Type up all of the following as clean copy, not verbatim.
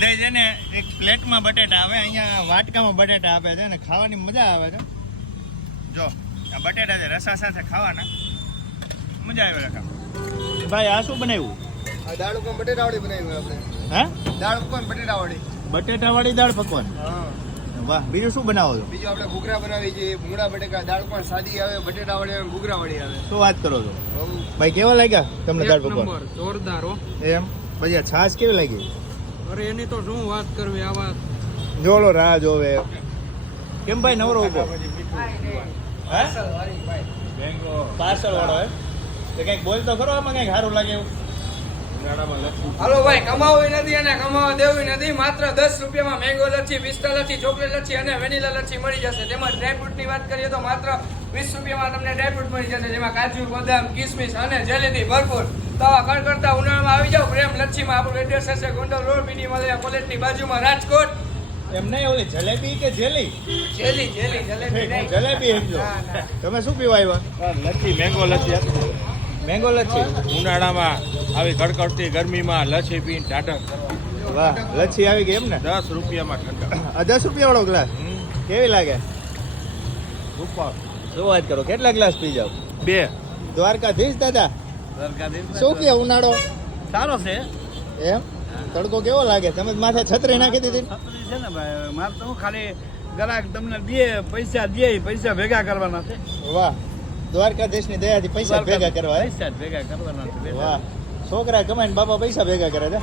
બધે છે ને એક પ્લેટમાં બટેટા આવે, અહીંયા વાટકામાં બટેટા આપે છે અને ખાવાની મજા આવે છે. જો આ બટેટા છે રસા સાથે ખાવાના મજા આવે રખા. ભાઈ આ શું બનાવ્યું? આ દાળ પકવાન બટેટાવાળી બનાવી આપણે. હા, દાળ પકવાન બટેટાવાળી. બટેટાવાળી દાળ પકવાન. હા વાહ. બીજું શું બનાવો છો? બીજું આપણે ઘૂઘરા બનાવી છે, ભૂંગળા બટેકા. દાળ પકવાન સાદી આવે, બટેટાવાળી આવે, ઘૂઘરાવાળી આવે. શું વાત કરો છો ભાઈ? કેવા લાગ્યા તમને દાળ પકવાન? જોરદાર હો. એમ પછી આ છાશ કેવી લાગી? અરે એની તો શું વાત કરવી. આ વાત જોલો રાહ જોવે. કેમ ભાઈ નવરો ઉભો? પાર્સલ વાળો હે તો કઈક બોલ તો ખરો, આમાં કઈક સારું લાગે એવું. હાલો ભાઈ, કમાવું નથી અને કમાવા દેવું નથી. માત્ર 10 રૂપિયામાં મેંગો લચ્છી, પિસ્તા લચ્છી, ચોકલેટ લચ્છી અને વેનીલા લચ્છી મળી જશે. તેમાં ડ્રાયફ્રૂટ ની વાત કરીએ તો માત્ર 20 રૂપિયામાં તમને ડ્રાયફ્રૂટ મળી જશે, જેમાં કાજુ, બદામ, કિસમિસ અને જેલીથી ભરપૂર. તો આવા કણકણતા ઉનાળામાં આવી જાવ પ્રેમ લચ્છીમાં. આપણું એડ્રેસ હશે ગોંડલ રોડ, પીડી મળ્યા કોલેજની બાજુમાં, રાજકોટ. એમ નહીં, ઓલી જલેબી કે જેલી? જેલી જેલી જલેબી નહીં. જલેબી સમજો. તમે શું પીવા આવ્યા? લચ્છી, મેંગો લચ્છી આપી. મેંગો લચ્છી. ઉનાળામાં આવી કડકડતી ગરમીમાં લચ્છી પીને ટાટર. વાહ, લચ્છી આવી ગઈ એમ ને? 10 રૂપિયામાં ઠંડા. 10 રૂપિયા વાળો ગ્લાસ કેવી લાગે? ઉપર શું વાત કરો, કેટલા ગ્લાસ પી જાવ? 2. દ્વારકાધીશ દાદા શું કે ઉનાળો સારો છે એમ? તડકો કેવો લાગે? તમે માથે છત્રી નાખી દીધી? છે ને ભાઈ, મારે તો ખાલી ગ્રાહક તમને દે પૈસા ભેગા કરવાના છે. વાહ, દ્વારકાધીશની દયાથી પૈસા ભેગા કરવા હે? પૈસા ભેગા કરવાના છે. વાહ, છોકરા કમાઈને બાપા પૈસા ભેગા કરે છે.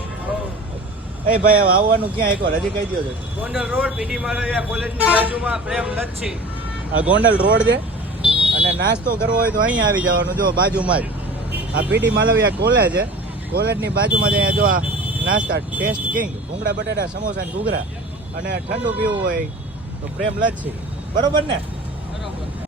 એ ભાઈ હવે આવવાનું ક્યાં એકવાર હજી કહી દો. ગોંડલ રોડ, પીડી મળ્યા કોલેજની બાજુમાં, પ્રેમ લચ્છી. આ ગોંડલ રોડ છે અને નાસ્તો કરવો હોય તો અહીંયા આવી જવાનું. જો બાજુમાં જ આ પીડી માલવિયા કોલેજ છે. કોલેજની બાજુમાં જ અહીંયા જો આ નાસ્તા ટેસ્ટ કિંગ, ભૂંગળા બટાટા, સમોસા અને ઘૂઘરા. અને ઠંડુ પીવું હોય તો પ્રેમ લચ્છી. બરોબર ને?